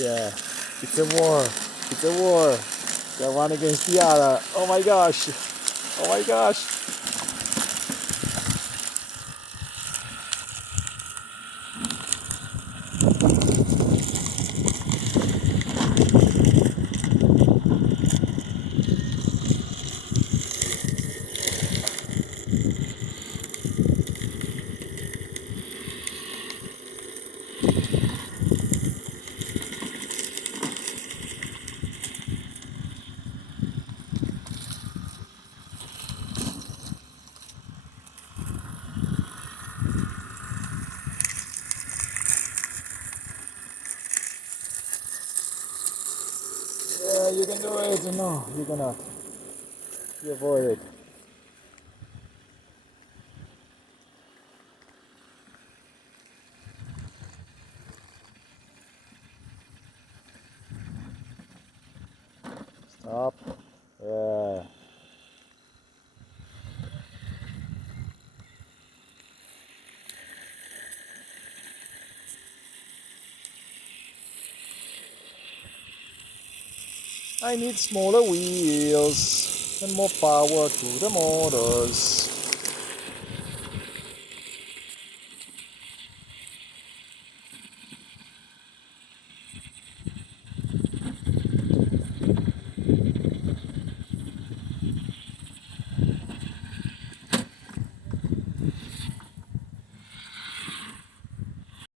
Yeah, it's a war. It's a war. The one against the other. Oh my gosh. Oh my gosh. Yeah, you can do it. No, you cannot. You avoid it. Stop. Yeah. I need smaller wheels and more power to the motors.